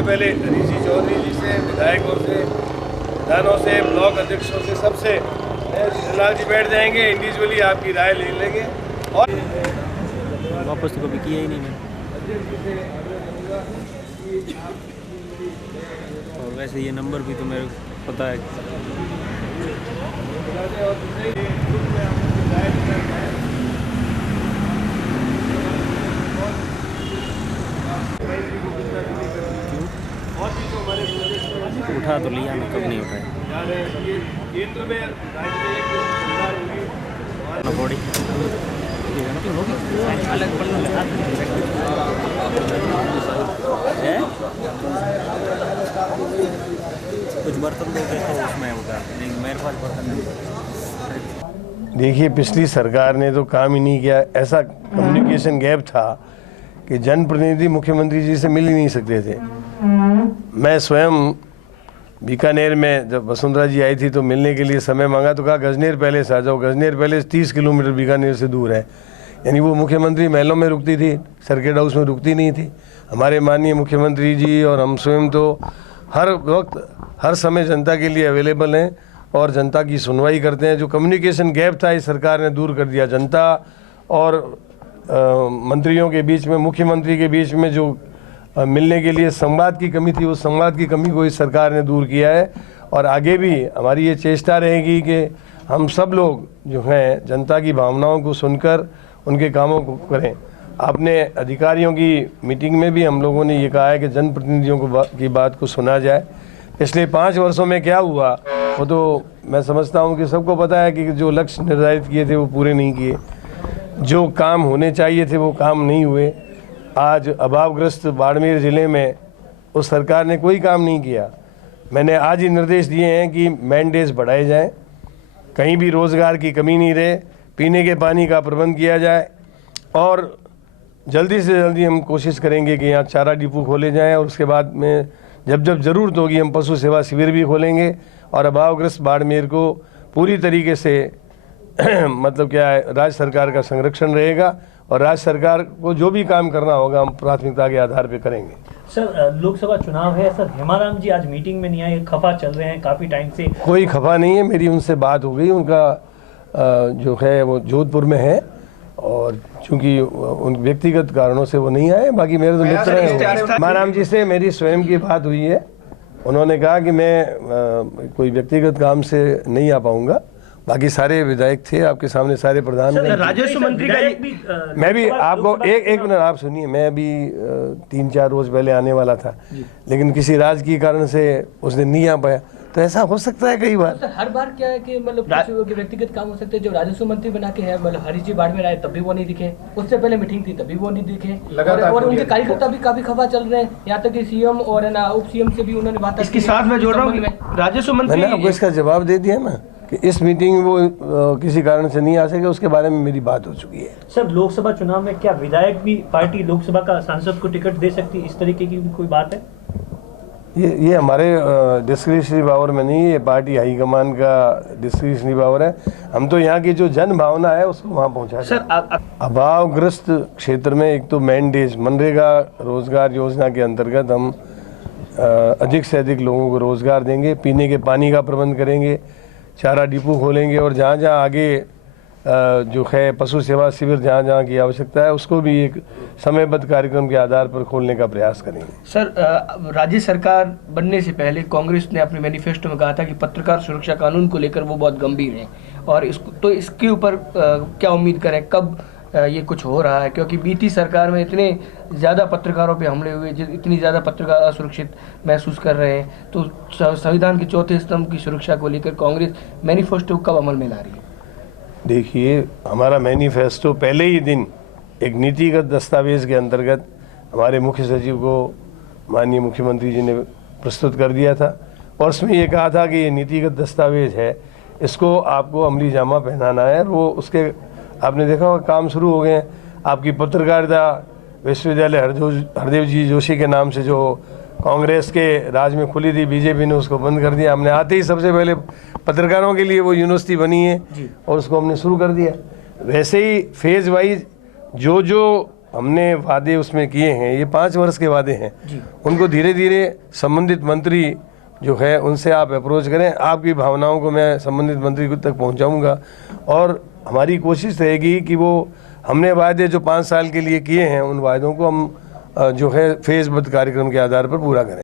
सबसे पहले ऋषि चौधरी जी से, विधायकों से, प्रधानों से, ब्लॉक अध्यक्षों से, सबसे लाल जी बैठ जाएंगे, इंडिविजुअली आपकी राय ले लेंगे। और वापस तो कभी किया ही नहीं मैंने। और वैसे ये नंबर भी तो मेरे को पता है। उठा तो लिया मैं, कब नहीं उठाया। केंद्र में बॉडी अलग कुछ बर्तन दो तो उसमें होगा नहीं, मेरे पास बर्तन नहीं। देखिए, पिछली सरकार ने तो काम ही नहीं किया। ऐसा कम्युनिकेशन गैप था कि जनप्रतिनिधि मुख्यमंत्री जी से मिल ही नहीं सकते थे। मैं स्वयं बीकानेर में जब वसुंधरा जी आई थी तो मिलने के लिए समय मांगा तो कहा गजनेर पैलेस आ जाओ। गजनेर पैलेस 30 किलोमीटर बीकानेर से दूर है। यानी वो मुख्यमंत्री महलों में रुकती थी, सर्किट हाउस में रुकती नहीं थी। हमारे माननीय मुख्यमंत्री जी और हम स्वयं तो हर वक्त हर समय जनता के लिए अवेलेबल हैं और जनता की सुनवाई करते हैं। जो कम्युनिकेशन गैप था इस सरकार ने दूर कर दिया। जनता और मंत्रियों के बीच में, मुख्यमंत्री के बीच में जो मिलने के लिए संवाद की कमी थी, उस संवाद की कमी को इस सरकार ने दूर किया है। और आगे भी हमारी ये चेष्टा रहेगी कि हम सब लोग जो हैं जनता की भावनाओं को सुनकर उनके कामों को करें। आपने अधिकारियों की मीटिंग में भी हम लोगों ने ये कहा है कि जनप्रतिनिधियों की बात को सुना जाए। पिछले 5 वर्षों में क्या हुआ वो तो मैं समझता हूँ कि सबको पता है कि जो लक्ष्य निर्धारित किए थे वो पूरे नहीं किए, जो काम होने चाहिए थे वो काम नहीं हुए। आज अभावग्रस्त बाड़मेर ज़िले में उस सरकार ने कोई काम नहीं किया। मैंने आज ही निर्देश दिए हैं कि मैंडेज बढ़ाए जाएं, कहीं भी रोज़गार की कमी नहीं रहे, पीने के पानी का प्रबंध किया जाए और जल्दी से जल्दी हम कोशिश करेंगे कि यहाँ चारा डिपो खोले जाएं और उसके बाद में जब जब ज़रूरत होगी हम पशु सेवा शिविर भी खोलेंगे और अभावग्रस्त बाड़मेर को पूरी तरीके से मतलब क्या है, राज्य सरकार का संरक्षण रहेगा और राज्य सरकार को जो भी काम करना होगा हम प्राथमिकता के आधार पर करेंगे। सर, लोकसभा चुनाव है सर, हेमाराम जी आज मीटिंग में नहीं आए, खफा चल रहे हैं काफ़ी टाइम से। कोई खफा नहीं है, मेरी उनसे बात हो गई। उनका जो है वो जोधपुर में है और चूंकि उन व्यक्तिगत कारणों से वो नहीं आए। बाकी मेरे तो मित्र हैं। हेमाराम जी से मेरी स्वयं की बात हुई है। उन्होंने कहा कि मैं कोई व्यक्तिगत काम से नहीं आ पाऊँगा। बाकी सारे विधायक थे आपके सामने, सारे प्रधान। राजस्व मंत्री का मैं भी आपको एक मिनट आप सुनिए, मैं भी 3-4 रोज पहले आने वाला था लेकिन किसी राजकीय कारण से उस दिन नहीं आ पाया। तो ऐसा हो सकता है कई बार। हर बार क्या है कि मतलब कुछ व्यक्तिगत काम हो सकते हैं। जो राजस्व मंत्री बना के है, मतलब हरीश जी बाड़मेर आए तब भी वो नहीं दिखे, उससे पहले मीटिंग थी तब भी वो नहीं दिखे और उनके कार्यकर्ता भी काफी खफा चल रहे हैं। यहाँ तक कि सीएम और है ना उप सीएम से भी उन्होंने बात। इसके साथ मैं जोड़ रहा हूँ राजस्व मंत्री, मैंने आपको इसका जवाब दे दिया ना कि इस मीटिंग में वो किसी कारण से नहीं आ सके, उसके बारे में मेरी बात हो चुकी है। सर, लोकसभा चुनाव में क्या विधायक भी पार्टी लोकसभा का सांसद को टिकट दे सकती है, इस तरीके की भी कोई बात है? ये हमारे डिस्क्रिशनरी पावर में नहीं है, ये पार्टी हाईकमान का डिस्क्रिशनरी पावर है। हम तो यहाँ की जो जन भावना है उसको वहाँ पहुँचा। सर, अभावग्रस्त क्षेत्र में एक तो मैंडेज मनरेगा रोजगार योजना के अंतर्गत हम अधिक से अधिक लोगों को रोजगार देंगे, पीने के पानी का प्रबंध करेंगे, चारा डिपो खोलेंगे और जहाँ जहाँ आगे जो है पशु सेवा शिविर जहाँ जहाँ की आवश्यकता है उसको भी एक समयबद्ध कार्यक्रम के आधार पर खोलने का प्रयास करेंगे। सर, राज्य सरकार बनने से पहले कांग्रेस ने अपने मैनिफेस्टो में कहा था कि पत्रकार सुरक्षा कानून को लेकर वो बहुत गंभीर हैं और इसके ऊपर क्या उम्मीद करें, कब ये कुछ हो रहा है? क्योंकि बीती सरकार में इतने ज़्यादा पत्रकारों पे हमले हुए, इतनी ज़्यादा पत्रकार असुरक्षित महसूस कर रहे हैं, तो संविधान के चौथे स्तंभ की सुरक्षा को लेकर कांग्रेस मैनिफेस्टो कब अमल में ला रही है? देखिए, हमारा मैनिफेस्टो पहले ही दिन एक नीतिगत दस्तावेज के अंतर्गत हमारे मुख्य सचिव को माननीय मुख्यमंत्री जी ने प्रस्तुत कर दिया था और उसमें ये कहा था कि ये नीतिगत दस्तावेज है, इसको आपको अमली जामा पहनाना है। वो उसके आपने देखा होगा काम शुरू हो गए हैं। आपकी पत्रकारिता विश्वविद्यालय हरदेव जी जोशी के नाम से जो कांग्रेस के राज में खुली थी, बीजेपी ने उसको बंद कर दिया। हमने आते ही सबसे पहले पत्रकारों के लिए वो यूनिवर्सिटी बनी है और उसको हमने शुरू कर दिया। वैसे ही फेज़ वाइज जो हमने वादे उसमें किए हैं, ये 5 वर्ष के वादे हैं, उनको धीरे धीरे संबंधित मंत्री जो है उनसे आप अप्रोच करें। आपकी भावनाओं को मैं संबंधित मंत्री तक पहुंचाऊंगा और हमारी कोशिश रहेगी कि वो हमने वादे जो 5 साल के लिए किए हैं उन वादों को हम जो है फेज़बद्ध कार्यक्रम के आधार पर पूरा करें।